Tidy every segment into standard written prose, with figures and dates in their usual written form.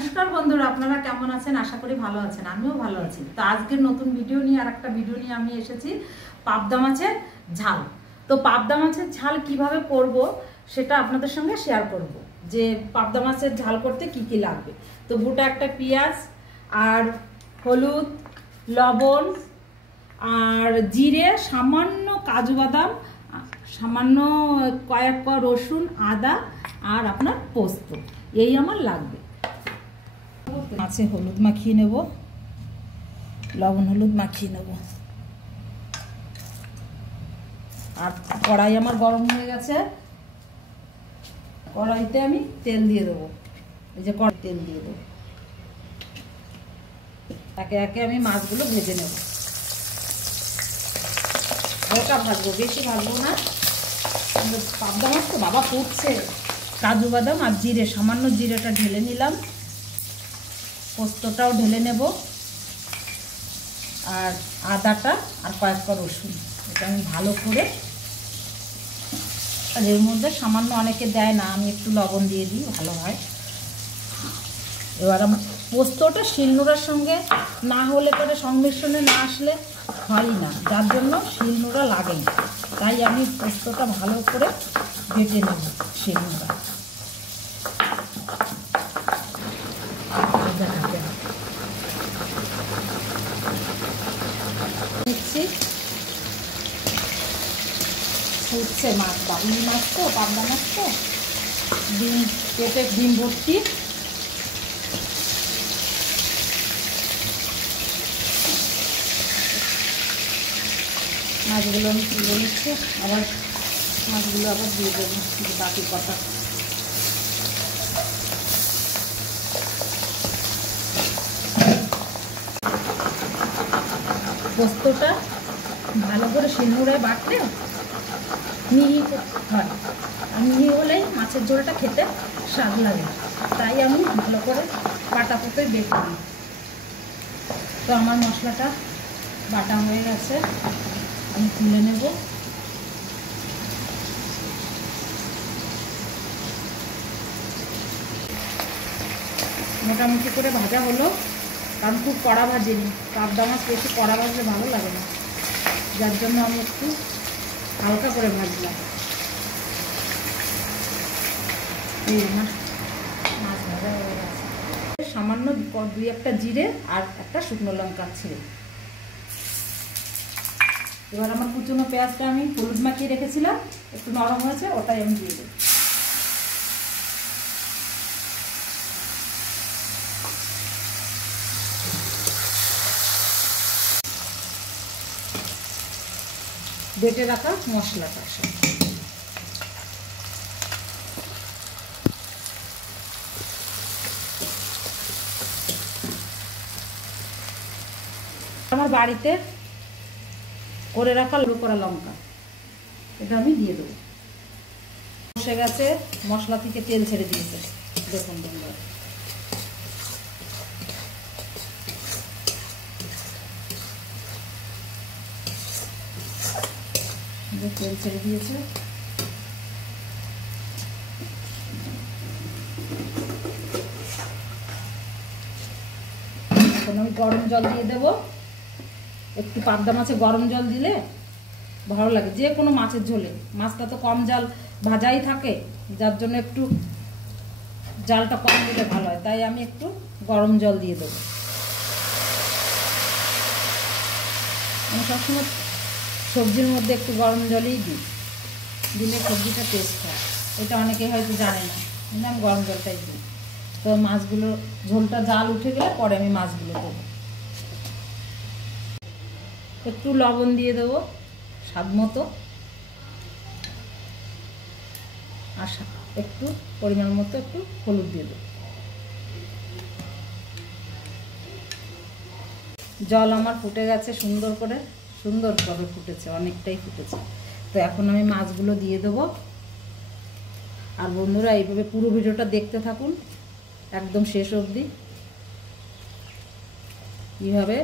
নমস্কার বন্ধুরা, আপনারা কেমন আছেন? আশা করি ভালো আছেন। আমিও ভালো আছি। তো আজকের নতুন ভিডিও নিয়ে আরেকটা ভিডিও নিয়ে আমি এসেছি, পাবদা মাছের ঝাল। তো পাবদা মাছের ঝাল কিভাবে করব সেটা আপনাদের সঙ্গে শেয়ার করব, যে পাবদা মাছের ঝাল করতে কি কি লাগবে। তো গোটা একটা পেঁয়াজ আর হলুদ, লবণ আর জিরে, সামান্য কাজু বাদাম, সামান্য কয়েক কোয়া রসুন, আদা আর আপনার পোস্ত, এই আমার লাগবে। মাছে হলুদ মাখিয়ে নেব, লবণ হলুদ মাখিয়ে নেব। আর কড়াই আমার গরম হয়ে গেছে, কড়াইতে আমি তেল দিয়ে দেবো। এই যে কড়াই তেল দিয়ে দেবো, একে একে আমি মাছগুলো ভেজে নেব। হালকা ভাজবো, বেশি ভাজবো না। পাবদা মাছ তো বাবা ফুটছে। কাজু বাদাম আর জিরে, সামান্য জিরেটা ঢেলে নিলাম, পোস্তটাও ঢেলে নেব, আর আদাটা আর কয়েকটা রসুন, এটা আমি ভালো করে। আর এর মধ্যে সামান্য অনেকে দেয় না, আমি একটু লবণ দিয়ে দিই, ভালো হয়। এবার আমার পোস্তটা শিলনোড়ার সঙ্গে না হলে পরে সংমিশ্রণে না আসলে হয় না, যার জন্য শিলনোড়া লাগে না। তাই আমি পোস্তটা ভালো করে বেটে নেব শিলনোড়া। ফুটছে মাছ, বাবলি মাছ তো, পাবদা মাছ তো, ডিম পেটে ডিম ভর্তি। মাছগুলো আমি তুলে নিচ্ছি, আবার মাছগুলো আবার দিয়ে দেবো বাকি কটা। পোস্তটা ভালো করে শিলনোড়ায় বাটলে মিহি হয়, আর মিহি হলেই মাছের ঝোলটা খেতে স্বাদ লাগে। তাই আমি ভালো করে বাটা পোতে বেটে দিই। তো আমার মশলাটা বাটা হয়ে গেছে, আমি তুলে নেব। মোটামুটি করে ভাজা হলো, কারণ খুব কড়া ভাজিনি। পাবদা মাছ বেশি কড়া ভাজলে ভালো লাগে না, যার জন্য আমি একটু হালকা করে ভাজলাম। এই আমার মাছ ভাজা হয়ে গেছে। সামান্য দুই একটা জিরে আর একটা শুকনো লঙ্কা ছিঁড়ে। এবার আমার কুচনো পেঁয়াজটা আমি হলুদ মাখিয়ে রেখেছিলাম, একটু নরম হয়েছে, ওটাই আমি দিয়ে দেব। বেটে রাখা মশলাটা আমার বাড়িতে করে রাখা করা লঙ্কা, এটা আমি দিয়ে দেবো। বসে গেছে, মশলা থেকে তেল ছেড়ে দিয়েছে, দেখুন বন্ধুরা। তেল ছেড়ে দিয়েছে, এখন আমি গরম জল দিয়ে দেবো। একটু পাবদা মাছে গরম জল দিলে ভালো লাগে, যে কোনো মাছের ঝোলে। মাছটা তো কম জাল ভাজাই থাকে, যার জন্য একটু জালটা কম দিলে ভালো হয়। তাই আমি একটু গরম জল দিয়ে দেবো। আমি সবসময় সবজির মধ্যে একটু গরম জলই দিই, দিলে সবজিটা টেস্ট হয়। এটা অনেকে হয়তো জানে না, কিন্তু আমি গরম জলটাই দিই। তো মাছগুলো ঝোলটা জাল উঠে গেলে পরে আমি মাছগুলো দেবো। একটু লবণ দিয়ে দেবো স্বাদ মতো, আর একটু পরিমাণ মতো একটু হলুদ দিয়ে দেবো। জল আমার ফুটে গেছে, সুন্দর করে ফুটেছে, অনেকটাই ফুটেছে। তো এখন আমি মাছগুলো দিয়ে দেবো। আর বন্ধুরা, এইভাবে পুরো ভিডিওটা দেখতে থাকুন একদম শেষ অবধি, এইভাবে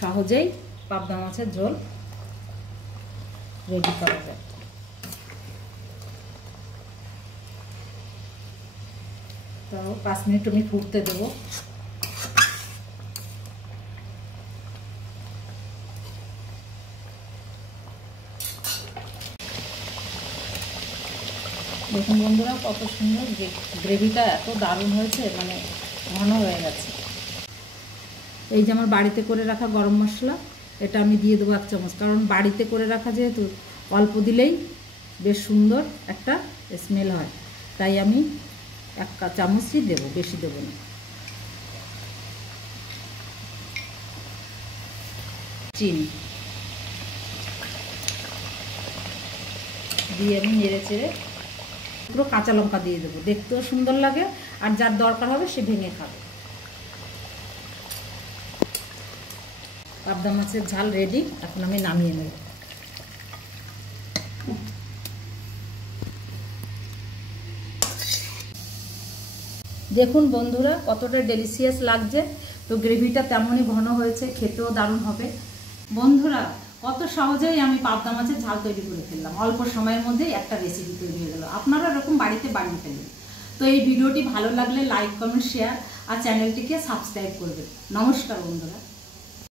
সহজেই পাবদা মাছের ঝোল রেডি করা যায়। তো 5 মিনিট আমি ফুটতে দেবো। দেখুন বন্ধুরা কত সুন্দর গ্রেভিটা, এত দারুণ হয়েছে, মানে ঘন হয়ে গেছে। এই যে আমার বাড়িতে করে রাখা গরম মশলা, এটা আমি দিয়ে দেবো 1 চামচ, কারণ বাড়িতে করে রাখা যেহেতু অল্প দিলেই বেশ সুন্দর একটা স্মেল হয়, তাই আমি 1 চামচই দেবো, বেশি দেবো না। চিনি দিয়ে আমি নেড়ে চেড়ে পুরো কাঁচা লঙ্কা দিয়ে দেবো, দেখতেও সুন্দর লাগে, আর যার দরকার হবে সে ভেঙে খাবে। পাবদা মাছের ঝাল রেডি, এখন আমি নামিয়ে নেব। দেখুন বন্ধুরা কতটা ডেলিশিয়াস লাগছে। তো গ্রেভিটা তেমনই ঘন হয়েছে, খেতেও দারুণ হবে। বন্ধুরা কত সহজেই আমি পাবদা মাছের ঝাল তৈরি করে ফেললাম, অল্প সময়ের মধ্যেই একটা রেসিপি তৈরি হয়ে গেল। আপনারা এরকম বাড়িতে বানিয়ে ফেলবেন। তো এই ভিডিওটি ভালো লাগলে লাইক, কমেন্ট, শেয়ার আর চ্যানেলটিকে সাবস্ক্রাইব করবেন। নমস্কার বন্ধুরা।